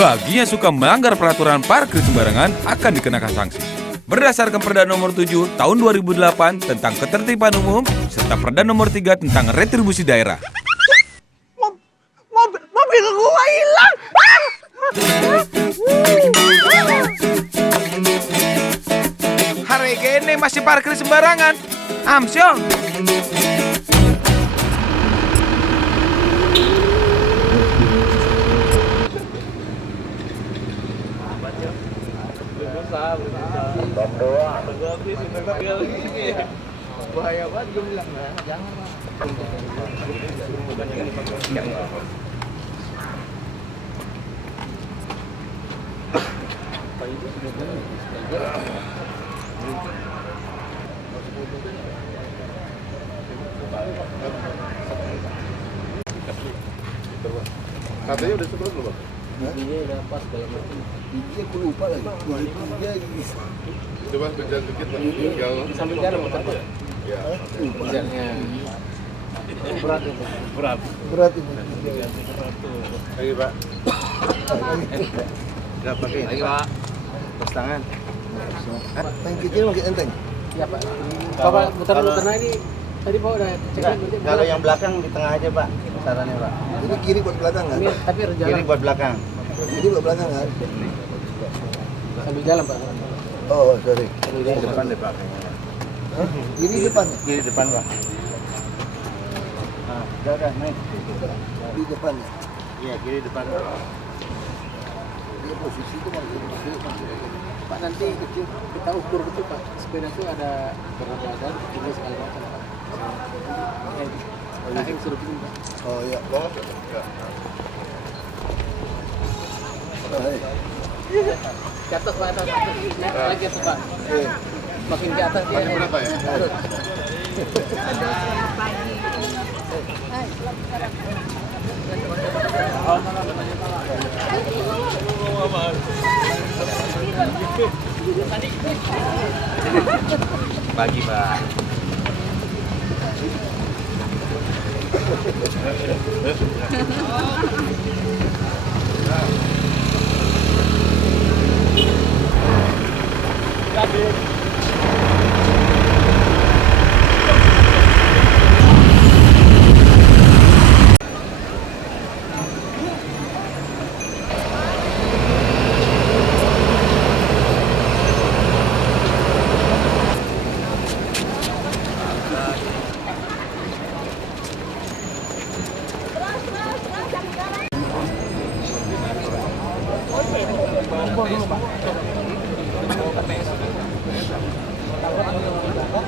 Bagi yang suka melanggar peraturan parkir sembarangan akan dikenakan sanksi. Berdasarkan Perda Nomor 7 Tahun 2008 tentang Ketertiban Umum serta Perda Nomor 3 tentang Retribusi Daerah. Mobil gua hilang. Hari gini masih parkir sembarangan. Amsyong. Bahaya banget gue bilang, jangan. Katanya udah sebelum belum? Giginya udah pas dalam itu. Giginya aku lupa lagi. Coba berjalan dikit Pak. Tinggal Sambil jalan motor Pak. ya. Jalannya berat itu. Berat ini. Lagi Pak. Enggak pakai. Lagi Pak. Pas tangan. Tank kecil makin enteng. Iya Pak. Bapak muter-muternya ini tadi Pak udah cek. Kalau yang belakang di tengah aja Pak, sarannya Pak. Ini kiri buat belakang kan? Ini tapi harus jalan. Kiri buat belakang. Ini buat belakang kan? Sambil jalan Pak. Oh, sorry. Sambil Di jalan. depan deh Pak. Hah? Kiri depan. Kiri depan Pak. Nah, udah naik. Di depan ya. Iya, kiri depan. Dia posisi itu masih Pak nanti kita ukur betul Pak. Sepeda itu ada berapa dan ini segala macam Pak. Nah, yang suruh begini Pak. Oh iya. Ke atas Pak, atas. Naik lagi atas Pak. Makin ke atas dia. Masih berapa ya? Pagi Pak.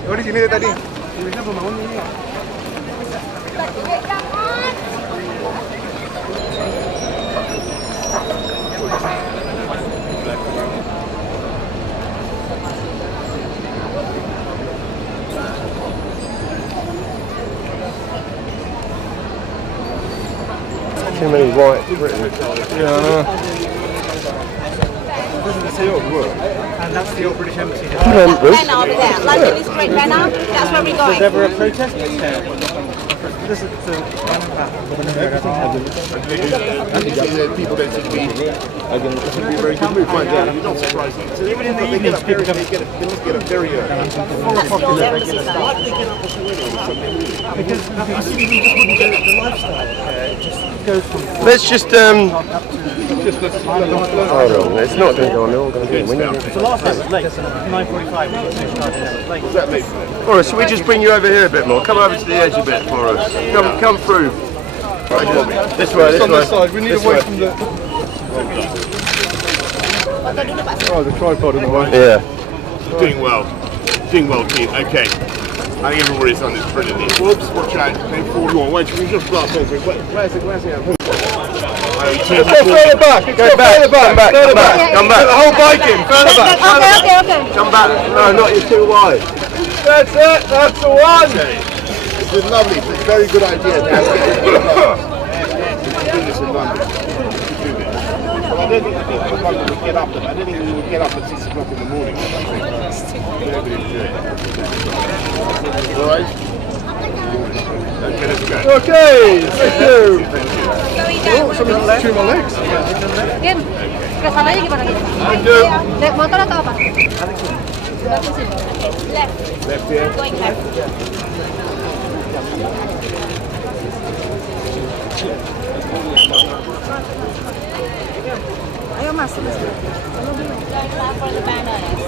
Oh di sini deh tadi. Ini belum bangun ini. Too many white Britain. Yeah. Doesn't say old work. And that's the old British Embassy. Banner over there, London is Great Banner. That's where we're going. Was ever a protest? This is the People don't seem to be very good mood. Find out. You're not surprised. So even in the evenings, people get up very early. because the lifestyle goes from Let's just up to hold on. It's not going to go on. They're all going to do it. We need it. the last time was late, 9:45. We got finished starting out late. Was that late? All right. Should we just bring you over here a bit more? Come over to the edge a bit for us. Come through. This way. This On this way. side. We need This away way. from the. Oh, the tripod in the way. Yeah. Doing well. Doing well, team. Okay. I think everybody's on this brilliantly. Whoops, watch out. Play 41. Wait, we just blast over. Where's it? Go further back. Go back. Come back. Come back. Come back. The whole bike in. Further back. Okay. Come back. No, not you're too wide. That's it. That's the one. It's been lovely. It's a very good idea to have this in London. But I don't think London would get up. I don't think we would get up at 6 o'clock in the morning. Nobody would do it. All right. Okay, let's go. Okay. Thank you. Thank you. Two more legs. Kim, kesananya gimana nih? Naik motor atau apa? Left. Left here. Going left. Ayo mas. For the banners.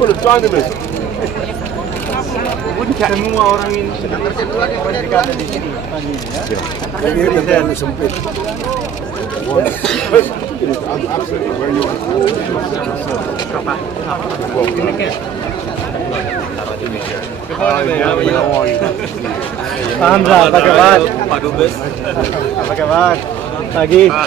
Full of dynamism. Semua orang ini berada di sini. Ini terlalu sempit. I'm absolutely where you are. Hamza, apa kabar? Pak Dubes. Apa kabar? Pagi. Jumpa.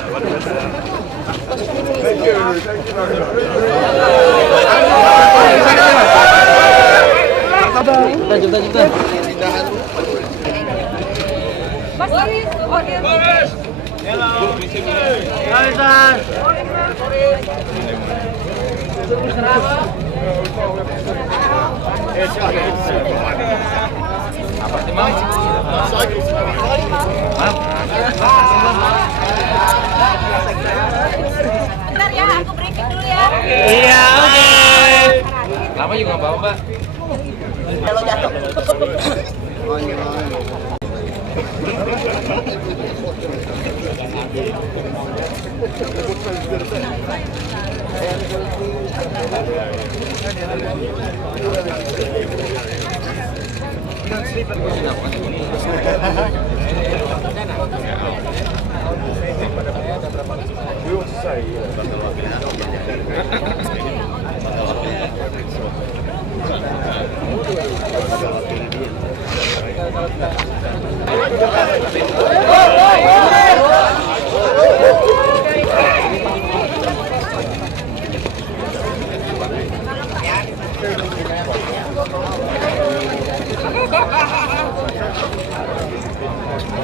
Bentar ya, aku breaking dulu ya. Iya, oke. Lama juga nggak bawa, Mbak. Kalau jatuh.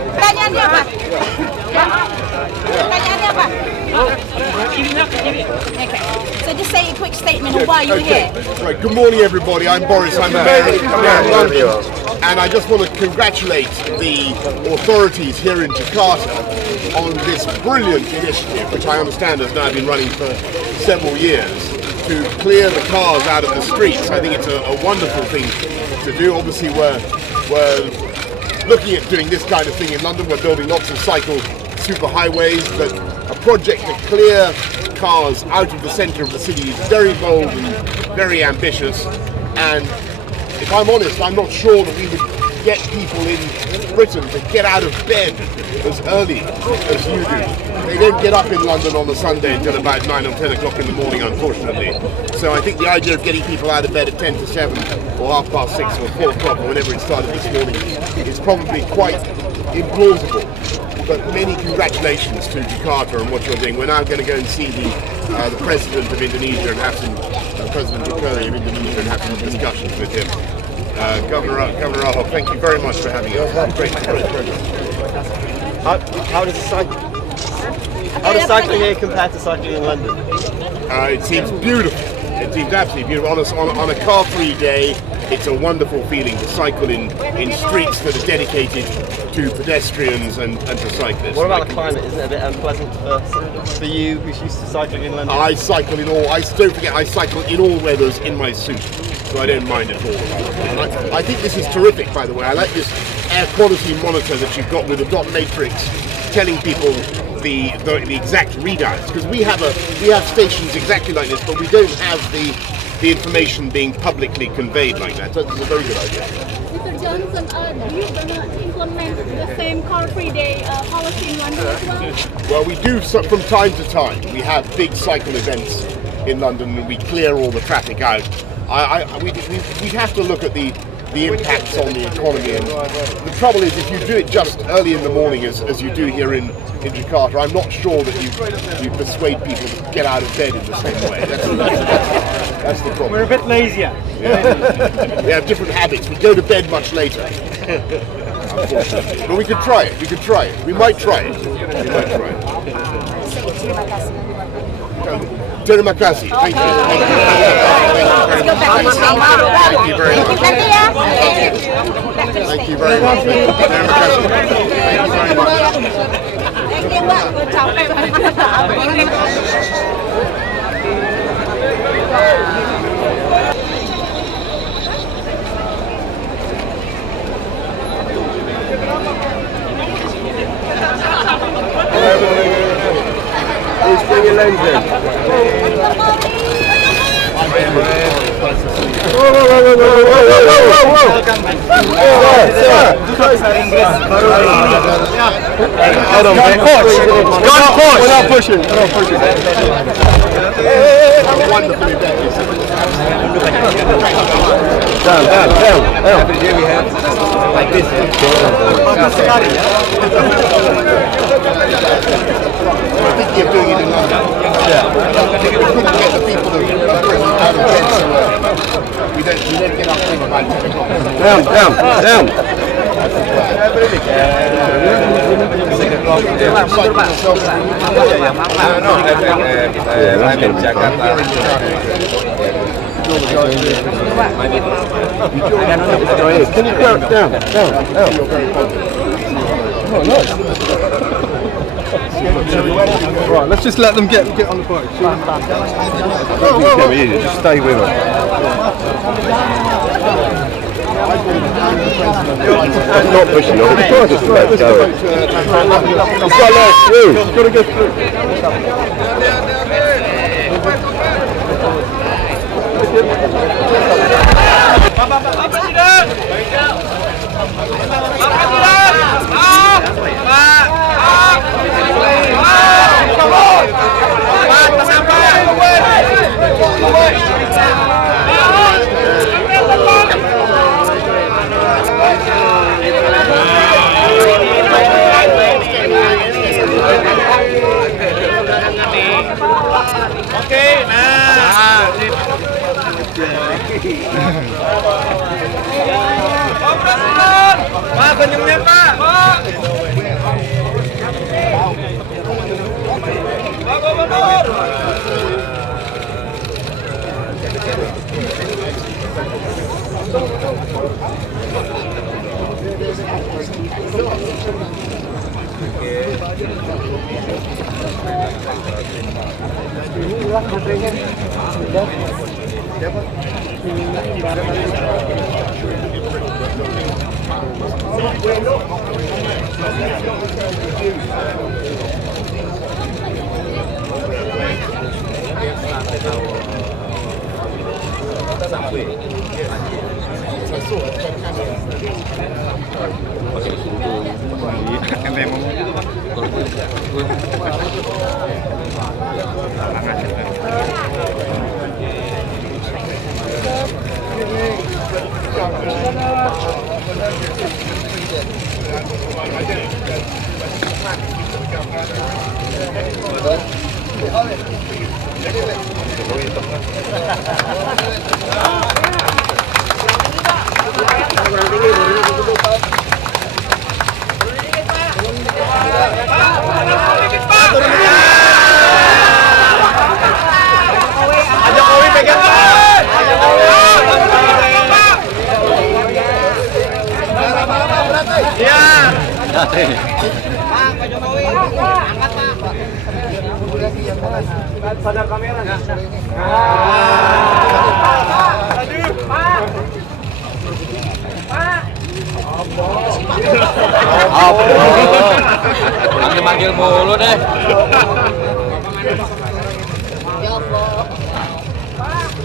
Pertanyaannya apa? Pertanyaannya apa? Okay. So just say a quick statement of why you're here. Right. Good morning, everybody. I'm Boris. I'm the mayor of London, and I just want to congratulate the authorities here in Jakarta on this brilliant initiative, which I understand has now been running for several years, to clear the cars out of the streets. I think it's a wonderful thing to do. Obviously, we're looking at doing this kind of thing in London. We're building lots of cycle superhighways, but a project to clear cars out of the centre of the city is very bold and very ambitious. And if I'm honest, I'm not sure that we would get people in Britain to get out of bed as early as you do. They don't get up in London on a Sunday until about 9 or 10 o'clock in the morning, unfortunately. So I think the idea of getting people out of bed at 10 to 7 or 6:30 or 4 o'clock or whenever it started this morning is probably quite implausible. But many congratulations to Jakarta on what you're doing. We're now going to go and see the President of Indonesia and have some, President Jokowi of Indonesia, and have some discussions with him. Governor Ahok, thank you very much for having us. Great program. How does cycling here compare to cycling in London? It seems beautiful. It seems absolutely beautiful. On a car-free day, it's a wonderful feeling to cycle in streets that are dedicated to pedestrians and to cyclists. What about the climate? Isn't it a bit unpleasant for you who's used to cycling in London? I cycle in all. Don't forget, I cycle in all weathers in my suit, so I don't mind at all. I think this is terrific, by the way. I like this air quality monitor that you've got with a dot matrix telling people the exact readouts, because we have stations exactly like this, but we don't have the information being publicly conveyed like that. So it's a very good idea. Mr. Johnson, do you gonna implement the same car-free day policy in London as well? Well, we do from time to time. We have big cycle events in London, and we clear all the traffic out. We have to look at the impacts on the economy, and the trouble is if you do it just early in the morning as you do here in in Jakarta, I'm not sure that you persuade people to get out of bed in the same way. That's the problem. We're a bit lazier. Yeah. We have different habits. We go to bed much later. Unfortunately. But we could try it. We could try it. We might try it. We might try it. Terima kasih. Thank you. Thank you very much. Thank you very much. Terima kasih. Thank you very Who's bringing lens in? We're not pushing. Wonderful event. Down. Every day we have like this. I think you're doing it in London. Yeah. We couldn't get the people of Britain out of bed, so we don't get our thing by 10 o'clock. Down. I'm in Jakarta. Can you go down? Oh, nice. Right, let's just let them get on the bike. Just stay with them. Not pushing on. Just let go. It's got to go through. It's got to go through. Oke, nah. Pak, senyumnya Pak. Pak Gubernur. Ini hilang baterainya. Sudah. Dapat. Sadar kamera. Manggil mulu deh.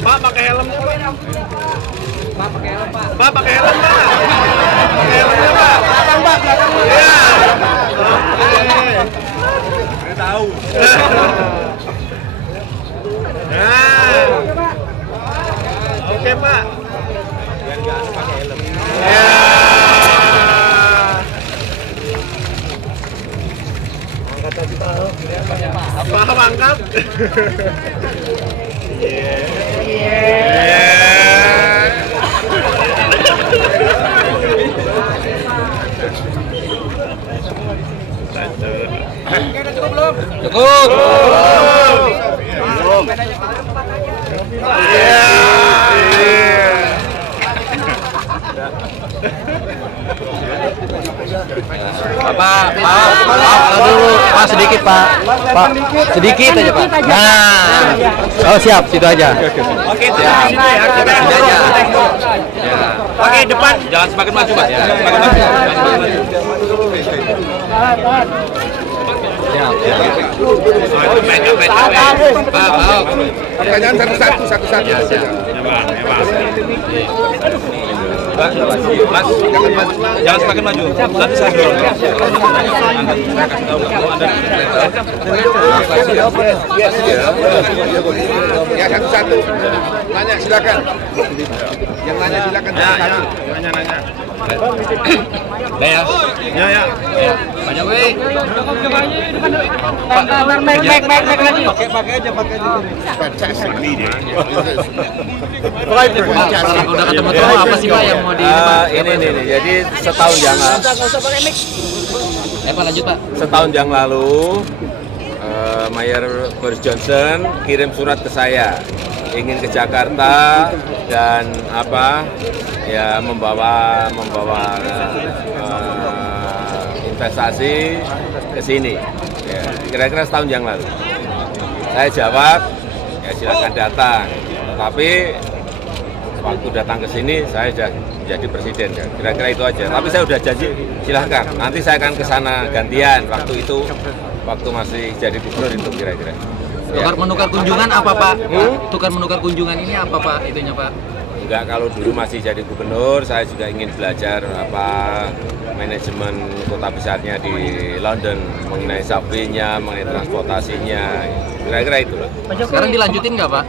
Pak pakai helmnya Pak. Pak pakai helm Pak. Pak pakai helm Pak. Pakai helmnya Pak. Belakang Pak, belakang. Iya. Saya tahu. Nah. Oke Pak. Biar nggak pakai helm. Ya. Angkat mangkat. Pak, sedikit Pak, sedikit aja Pak. Nah, oh siap, situ aja. Oke, siap. Sini aja. Oke, depan. Jangan semakin maju Pak. Ya, semakin maju. Pertanyaan satu-satu. Mas, jangan semakin maju. Nanti saya dorong. Ya, satu-satu. Nanya, silakan. Yang nanya silakan. Nanya. Ya. Pak Jokowi. Pakai aja. Fantastic media. Udah ketemu apa sih Pak yang mau di ini jadi setahun yang Pak lanjut Pak. setahun yang lalu Mayor Boris Johnson kirim surat ke saya ingin ke Jakarta dan membawa investasi ke sini. Ya, kira-kira setahun yang lalu. Saya jawab, ya silakan datang. Tapi waktu datang ke sini saya sudah menjadi presiden, ya. Kira-kira itu aja. Tapi saya sudah janji, silahkan. Nanti saya akan ke sana gantian. Waktu masih jadi gubernur itu kira-kira. Menukar kunjungan apa Pak? Tukar menukar kunjungan ini apa Pak itunya Pak? Enggak, kalau dulu masih jadi gubernur, saya juga ingin belajar manajemen kota besarnya di London, mengenai subway-nya, mengenai transportasinya, kira-kira itu loh. Sekarang dilanjutin nggak Pak?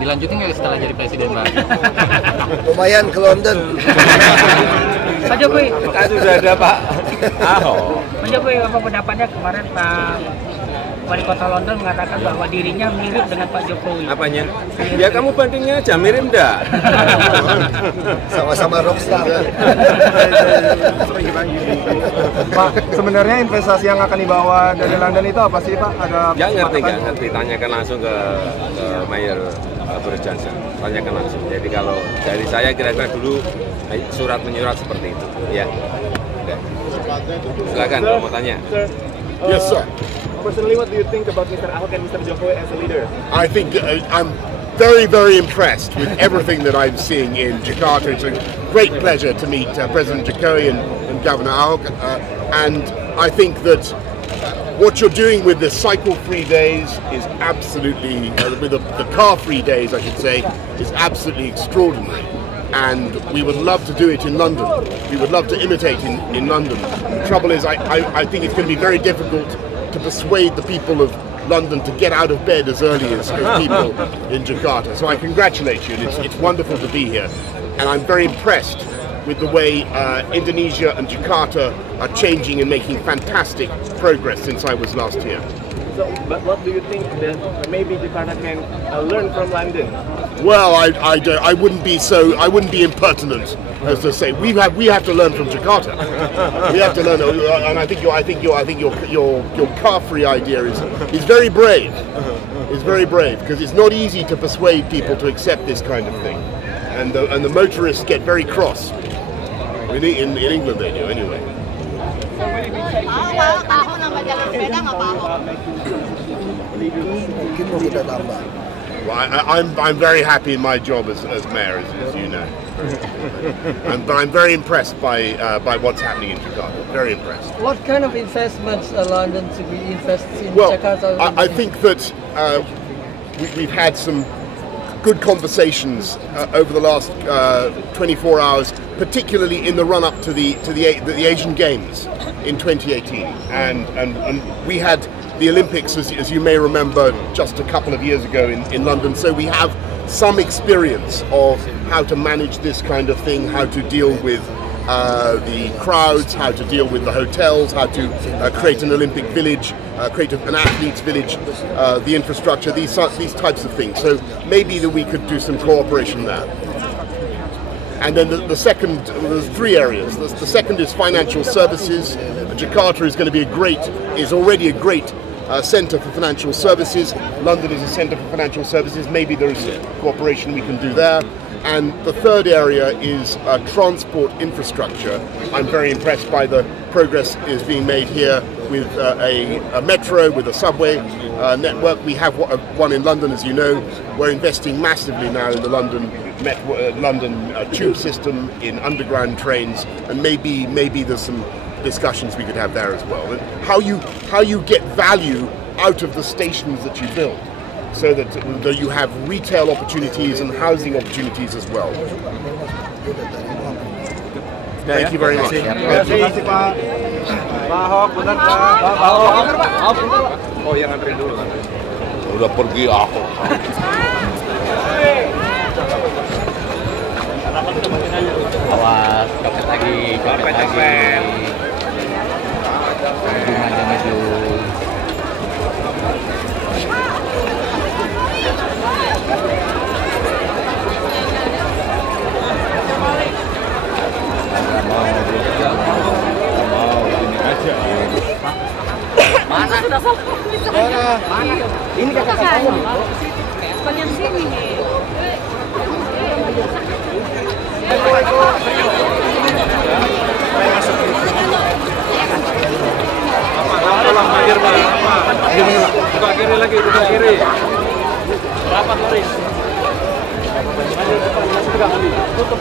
Dilanjutin nggak setelah jadi presiden Pak? Lumayan ke London. Pak Jokowi. Kan sudah ada Pak Ahok. Pak Jokowi, apa pendapatnya kemarin Pak Wali Kota London mengatakan bahwa dirinya mirip dengan Pak Jokowi. Apanya? Ya kamu bandingnya aja, mirip enggak? Sama-sama rockstar. Pak, sebenarnya investasi yang akan dibawa dari London itu apa sih Pak? Ada nggak ngerti. Tanyakan langsung ke Mayor Boris Johnson. Tanyakan langsung. Jadi kalau dari saya kira-kira dulu surat menyurat seperti itu. Ya. Silakan kalau mau tanya. Yes, sir. Personally, what do you think about Mr. Ahok and Mr. Jokowi as a leader? I think I'm very, very impressed with everything that I'm seeing in Jakarta. It's a great pleasure to meet President Jokowi and Governor Ahok. And I think that what you're doing with the cycle-free days is absolutely, with the car-free days, I should say, is absolutely extraordinary. And we would love to do it in London. We would love to imitate in London. The trouble is, I think it's going to be very difficult to persuade the people of London to get out of bed as early as people in Jakarta. So I congratulate you, and it's wonderful to be here. And I'm very impressed with the way Indonesia and Jakarta are changing and making fantastic progress since I was last here. So, but what do you think that maybe Jakarta can learn from London? Well, I wouldn't be impertinent as to say we have to learn from Jakarta. We have to learn, and I think your car-free idea is very brave. It's very brave because it's not easy to persuade people to accept this kind of thing, and the motorists get very cross. In England they do anyway. Well, I'm very happy in my job as mayor, as you know. But I'm very impressed by what's happening in Jakarta. Very impressed. What kind of investments London to be invested in Jakarta? I think that we've had some good conversations over the last 24 hours, particularly in the run-up to the Asian Games in 2018, and we had the Olympics, as you may remember, just a couple of years ago in London. So we have some experience of how to manage this kind of thing, how to deal with the crowds, how to deal with the hotels, how to create an Olympic village. create an athletes village, the infrastructure, these types of things. So maybe that we could do some cooperation there. And then the second, there's three areas. The second is financial services. Jakarta is already a great centre for financial services. London is a centre for financial services. Maybe there is cooperation we can do there. And the third area is transport infrastructure. I'm very impressed by the progress is being made here with a metro, with a subway network. We have one in London, as you know. We're investing massively now in the London tube system, in underground trains, and maybe there's some discussions we could have there as well. And how you get value out of the stations that you build, so that you have retail opportunities and housing opportunities as well. Thank you very much. Terima kasih Pak. Pak Ahok, benar Pak. Pak Ahok. Oh, yang nganterin dulu kan. Udah pergi Ahok. Awas, copet lagi. Maju. Mana? Mana? Ini kakak saya. Bagian sini nih. Buka kiri lagi, buka kiri. Rapat Loris. Masuk depan, masuk depan. Tutup.